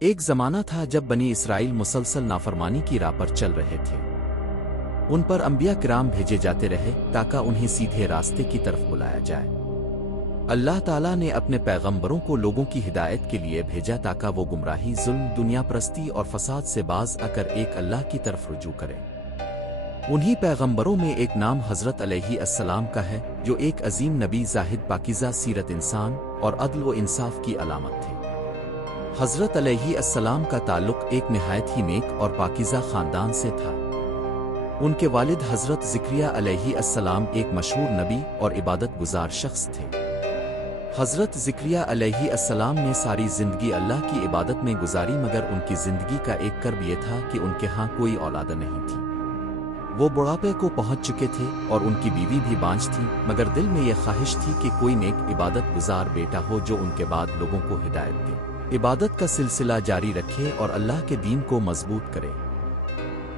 ایک زمانہ تھا جب بنی اسرائیل مسلسل نافرمانی کی راہ پر چل رہے تھے۔ ان پر انبیاء کرام بھیجے جاتے رہے تاکہ انہیں سیدھے راستے کی طرف بلایا جائے۔ اللہ تعالیٰ نے اپنے پیغمبروں کو لوگوں کی ہدایت کے لیے بھیجا تاکہ وہ گمراہی، ظلم، دنیا پرستی اور فساد سے باز آ کر ایک اللہ کی طرف رجوع کریں۔ انہی پیغمبروں میں ایک نام حضرت علیہ السلام کا ہے، جو ایک عظیم نبی، زاہد، پاکیزہ سیرت انسان اور عدل و انصاف کی علامت تھے۔ حضرت علیہ السلام کا تعلق ایک نہایت ہی نیک اور پاکیزہ خاندان سے تھا۔ ان کے والد حضرت زکریا علیہ السلام ایک مشہور نبی اور عبادت گزار شخص تھے۔ حضرت زکریا علیہ السلام نے ساری زندگی اللہ کی عبادت میں گزاری، مگر ان کی زندگی کا ایک کرب یہ تھا کہ ان کے ہاں کوئی اولاد نہیں تھی۔ وہ بڑھاپے کو پہنچ چکے تھے اور ان کی بیوی بھی بانجھ تھی، مگر دل میں یہ خواہش تھی کہ کوئی نیک عبادت گزار بیٹا ہو جو ان کے بعد لوگوں کو ہدایت دے، عبادت کا سلسلہ جاری رکھے اور اللہ کے دین کو مضبوط کرے۔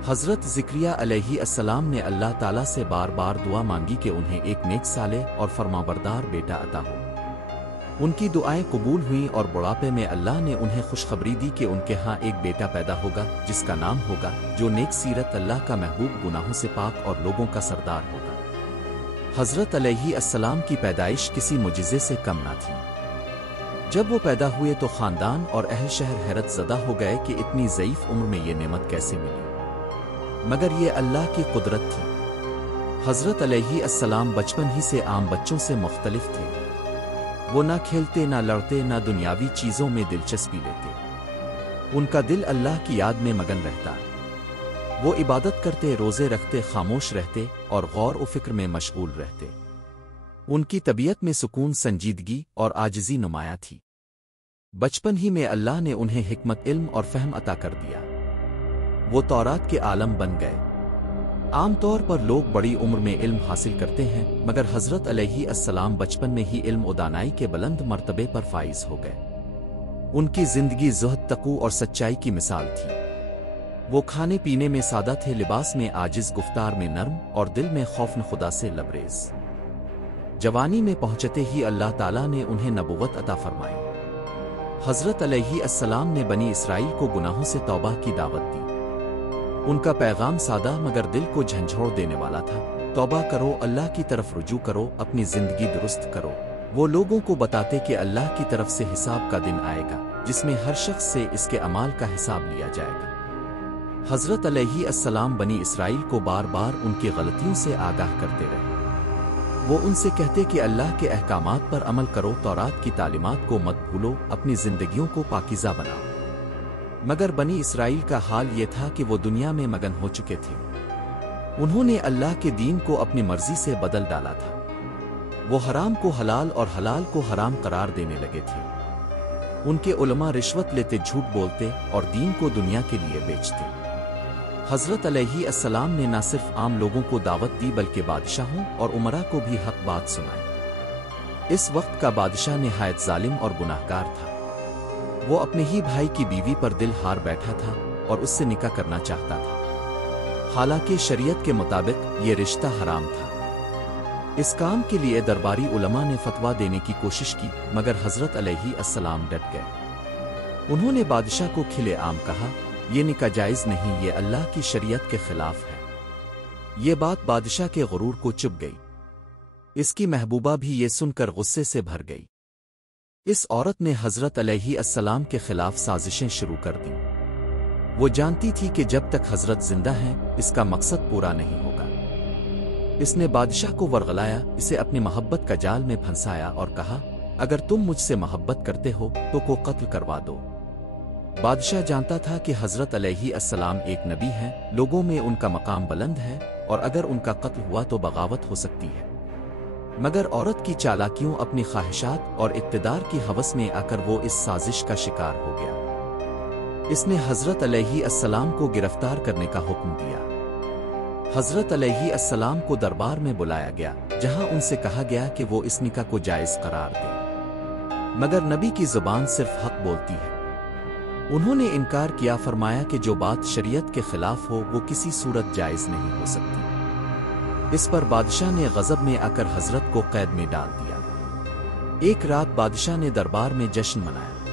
حضرت زکریا علیہ السلام نے اللہ تعالیٰ سے بار بار دعا مانگی کہ انہیں ایک نیک صالح اور فرمانبردار بیٹا عطا ہو۔ ان کی دعائیں قبول ہوئیں اور بڑھاپے میں اللہ نے انہیں خوشخبری دی کہ ان کے ہاں ایک بیٹا پیدا ہوگا جس کا نام ہوگا، جو نیک سیرت، اللہ کا محبوب، گناہوں سے پاک اور لوگوں کا سردار ہوگا۔ حضرت علیہ السلام کی پیدائش کسی معجزے سے کم نہ تھی۔ جب وہ پیدا ہوئے تو خاندان اور اہل شہر حیرت زدہ ہو گئے کہ اتنی ضعیف عمر میں یہ نعمت کیسے ملی، مگر یہ اللہ کی قدرت تھی۔ حضرت علیہ السلام بچپن ہی سے عام بچوں سے مختلف تھے۔ وہ نہ کھیلتے، نہ لڑتے، نہ دنیاوی چیزوں میں دلچسپی لیتے۔ ان کا دل اللہ کی یاد میں مگن رہتا۔ وہ عبادت کرتے، روزے رکھتے، خاموش رہتے اور غور و فکر میں مشغول رہتے۔ ان کی طبیعت میں سکون، سنجیدگی اور عاجزی نمایاں تھی۔ بچپن ہی میں اللہ نے انہیں حکمت، علم اور فہم عطا کر دیا۔ وہ تورات کے عالم بن گئے۔ عام طور پر لوگ بڑی عمر میں علم حاصل کرتے ہیں، مگر حضرت علیہ السلام بچپن میں ہی علم و دانائی کے بلند مرتبے پر فائز ہو گئے۔ ان کی زندگی زہد، تقوی اور سچائی کی مثال تھی۔ وہ کھانے پینے میں سادہ تھے، لباس میں عاجز، گفتار میں نرم اور دل میں خوف خدا سے لبریز۔ جوانی میں پہنچتے ہی اللہ تعالیٰ نے انہیں نبوت عطا فرمائی۔ حضرت علیہ السلام نے بنی اسرائیل کو گناہوں سے توبہ کی دعوت دی۔ ان کا پیغام سادہ مگر دل کو جھنجھوڑ دینے والا تھا۔ توبہ کرو، اللہ کی طرف رجوع کرو، اپنی زندگی درست کرو۔ وہ لوگوں کو بتاتے کہ اللہ کی طرف سے حساب کا دن آئے گا، جس میں ہر شخص سے اس کے اعمال کا حساب لیا جائے گا۔ حضرت علیہ السلام بنی اسرائیل کو بار بار ان کی غلطیوں سے آگاہ کرتے رہے۔ وہ ان سے کہتے کہ اللہ کے احکامات پر عمل کرو، تورات کی تعلیمات کو مت بھولو، اپنی زندگیوں کو پاکیزہ بناؤ۔ مگر بنی اسرائیل کا حال یہ تھا کہ وہ دنیا میں مگن ہو چکے تھے۔ انہوں نے اللہ کے دین کو اپنی مرضی سے بدل ڈالا تھا۔ وہ حرام کو حلال اور حلال کو حرام قرار دینے لگے تھے۔ ان کے علماء رشوت لیتے، جھوٹ بولتے اور دین کو دنیا کے لیے بیچتے۔ حضرت علیہ السلام نے نہ صرف عام لوگوں کو دعوت دی بلکہ بادشاہوں اور امراء کو بھی حق بات سنائی۔ اس وقت کا بادشاہ نہایت ظالم اور گناہگار تھا۔ وہ اپنے ہی بھائی کی بیوی پر دل ہار بیٹھا تھا اور اس سے نکاح کرنا چاہتا تھا، حالانکہ شریعت کے مطابق یہ رشتہ حرام تھا۔ اس کام کے لیے درباری علماء نے فتویٰ دینے کی کوشش کی، مگر حضرت علیہ السلام ڈٹ گئے۔ انہوں نے بادشاہ کو کھلے عام کہا، یہ نکاح جائز نہیں، یہ اللہ کی شریعت کے خلاف ہے۔ یہ بات بادشاہ کے غرور کو چبھ گئی۔ اس کی محبوبہ بھی یہ سن کر غصے سے بھر گئی۔ اس عورت نے حضرت علیہ السلام کے خلاف سازشیں شروع کر دیں۔ وہ جانتی تھی کہ جب تک حضرت زندہ ہیں اس کا مقصد پورا نہیں ہوگا۔ اس نے بادشاہ کو ورغلایا، اسے اپنی محبت کا جال میں پھنسایا اور کہا، اگر تم مجھ سے محبت کرتے ہو تو کو قتل کروا دو۔ بادشاہ جانتا تھا کہ حضرت علیہ السلام ایک نبی ہیں، لوگوں میں ان کا مقام بلند ہے اور اگر ان کا قتل ہوا تو بغاوت ہو سکتی ہے۔ مگر عورت کی چالاکیوں، اپنی خواہشات اور اقتدار کی ہوس میں آ کر وہ اس سازش کا شکار ہو گیا۔ اس نے حضرت علیہ السلام کو گرفتار کرنے کا حکم دیا۔ حضرت علیہ السلام کو دربار میں بلایا گیا، جہاں ان سے کہا گیا کہ وہ اس نکاح کو جائز قرار دیں، مگر نبی کی زبان صرف حق بولتی ہے۔ انہوں نے انکار کیا، فرمایا کہ جو بات شریعت کے خلاف ہو وہ کسی صورت جائز نہیں ہو سکتی۔ اس پر بادشاہ نے غضب میں آ کر حضرت کو قید میں ڈال دیا۔ ایک رات بادشاہ نے دربار میں جشن منایا،